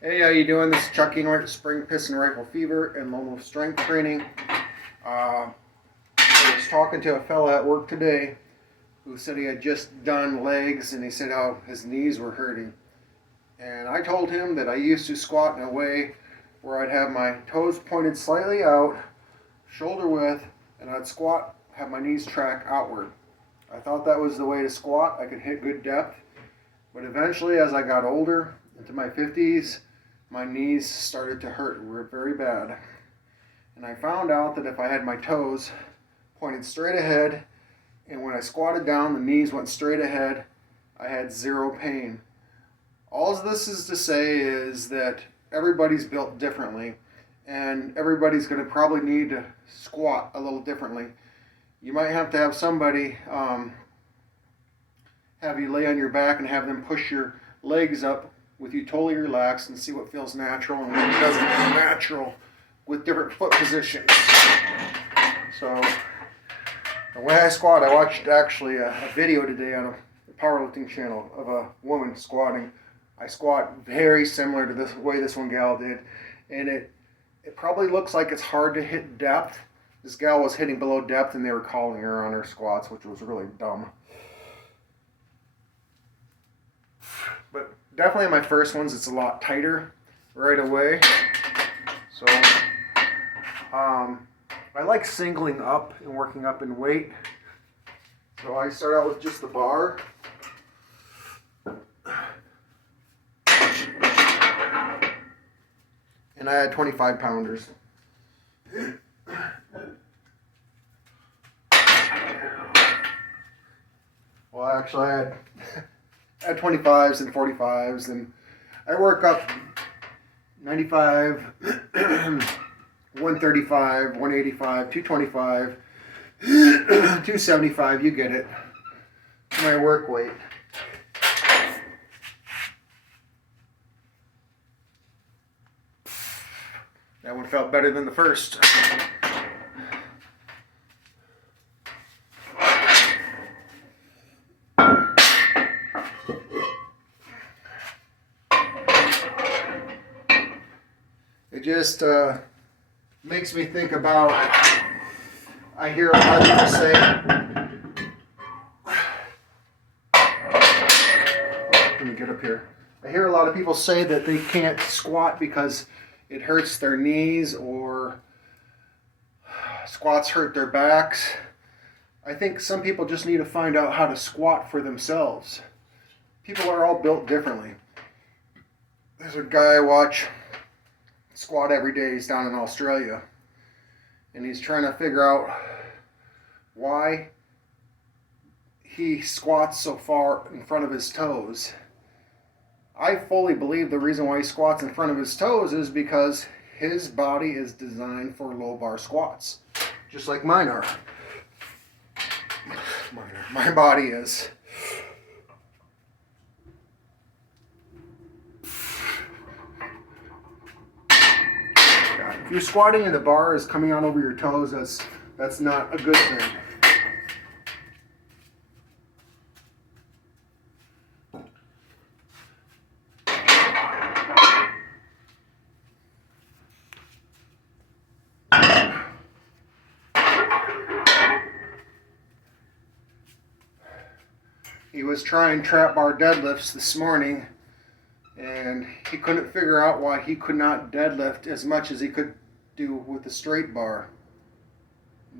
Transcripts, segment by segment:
Hey, how you doing? This is Chuck Enright, Spring Piston Rifle Fever and Lone Wolf Strength Training. I was talking to a fella at work today who said he had just done legs and he said how his knees were hurting. And I told him that I used to squat in a way where I'd have my toes pointed slightly out, shoulder width, and I'd squat, have my knees track outward. I thought that was the way to squat. I could hit good depth. But eventually, as I got older, into my 50s, my knees started to hurt very bad. And I found out that if I had my toes pointed straight ahead, and when I squatted down, the knees went straight ahead, I had zero pain. All this is to say is that everybody's built differently, and everybody's going to probably need to squat a little differently. You might have to have somebody have you lay on your back and have them push your legs up with you totally relaxed and see what feels natural and what doesn't feel natural with different foot positions. So the way I squat, I watched actually a video today on a powerlifting channel of a woman squatting. I squat very similar to this way this one gal did, and it probably looks like it's hard to hit depth. This gal was hitting below depth and they were calling her on her squats, which was really dumb. But definitely my first ones, it's a lot tighter right away. So I like singling up and working up in weight. So I start out with just the bar. And I had 25 pounders. Well, actually I had 25s and 45s, and I work up 95, 135, 185, 225, 275, you get it, my work weight. That one felt better than the first. It just makes me think about, I hear a lot of people say, let me get up here. I hear a lot of people say that they can't squat because it hurts their knees or squats hurt their backs. I think some people just need to find out how to squat for themselves. People are all built differently. There's a guy I watch squat every day. He's down in Australia, and he's trying to figure out why he squats so far in front of his toes. I fully believe the reason why he squats in front of his toes is because his body is designed for low bar squats, just like mine are. My body is. If you're squatting and the bar is coming out over your toes, that's not a good thing. He was trying trap bar deadlifts this morning, and he couldn't figure out why he could not deadlift as much as he could do with the straight bar.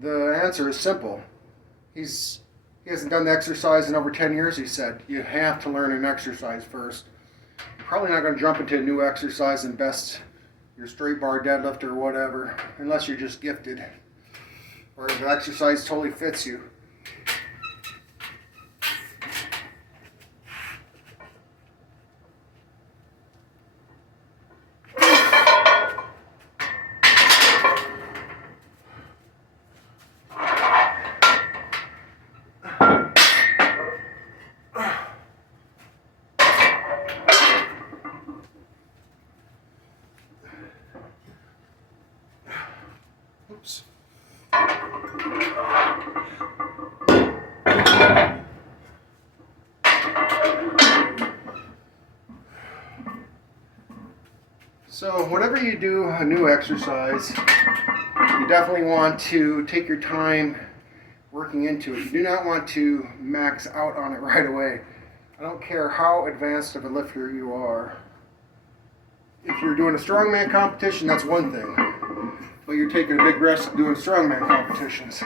The answer is simple. He hasn't done the exercise in over 10 years, he said. You have to learn an exercise first. You're probably not going to jump into a new exercise and best your straight bar deadlift or whatever, unless you're just gifted, or the exercise totally fits you. Oops. So whenever you do a new exercise, you definitely want to take your time working into it. You do not want to max out on it right away. I don't care how advanced of a lifter you are. If you're doing a strongman competition, that's one thing. But you're taking a big risk doing strongman competitions.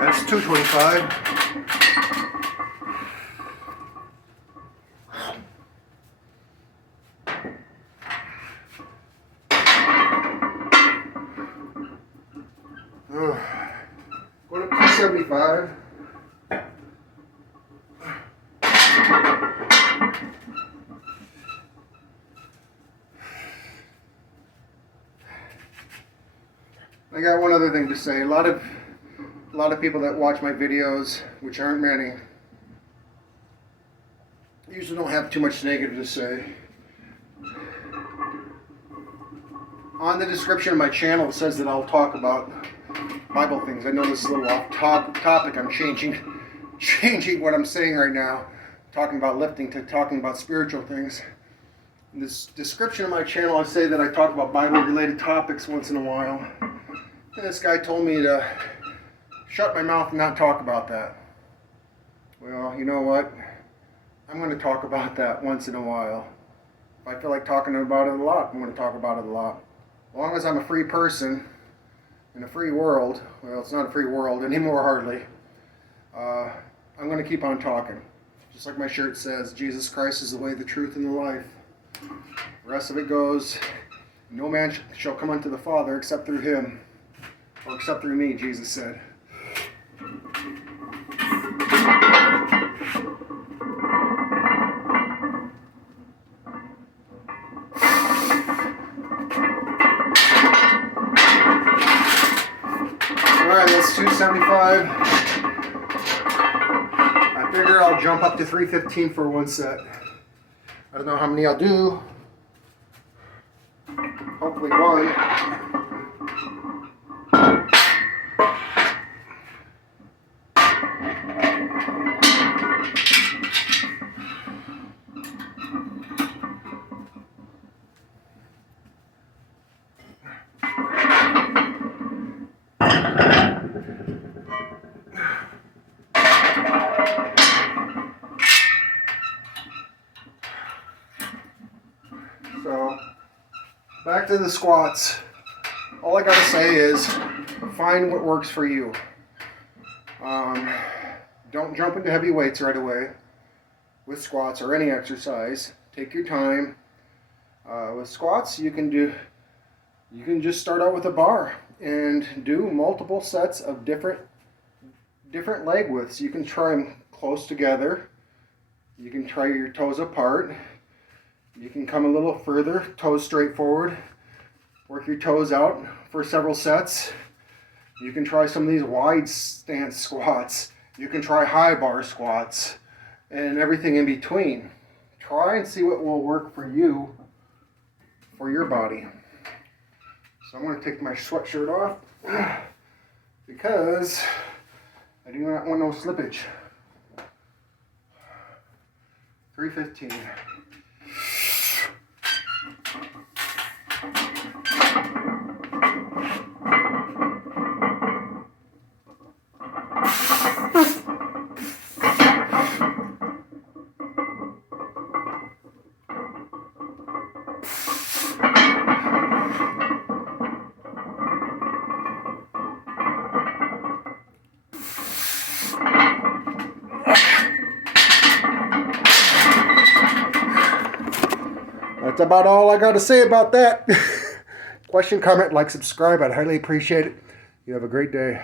That's 225. Going up to 275. I got one other thing to say. A lot of people that watch my videos, which aren't many, usually don't have too much negative to say. On the description of my channel, it says that I'll talk about Bible things. I know this is a little off topic. I'm changing what I'm saying right now, talking about lifting to talking about spiritual things. In this description of my channel, I say that I talk about Bible-related topics once in a while. And this guy told me to shut my mouth and not talk about that. Well, you know what? I'm going to talk about that once in a while. If I feel like talking about it a lot, I'm going to talk about it a lot. As long as I'm a free person in a free world, well, it's not a free world anymore hardly, I'm going to keep on talking. Just like my shirt says, Jesus Christ is the way, the truth, and the life. The rest of it goes, no man shall come unto the Father except through him, or except through me, Jesus said. Alright, that's 275. I figure I'll jump up to 315 for one set. I don't know how many I'll do. Hopefully one. So, back to the squats. All I gotta say is, find what works for you. Don't jump into heavy weights right away with squats or any exercise. Take your time. With squats, you can just start out with a bar and do multiple sets of different leg widths. You can try them close together. You can try your toes apart. You can come a little further, toes straight forward. Work your toes out for several sets. You can try some of these wide stance squats. You can try high bar squats and everything in between. Try and see what will work for you, for your body. So I'm going to take my sweatshirt off because I do not want no slippage. 315. That's about all I got to say about that. Question, comment, like, subscribe. I'd highly appreciate it. You have a great day.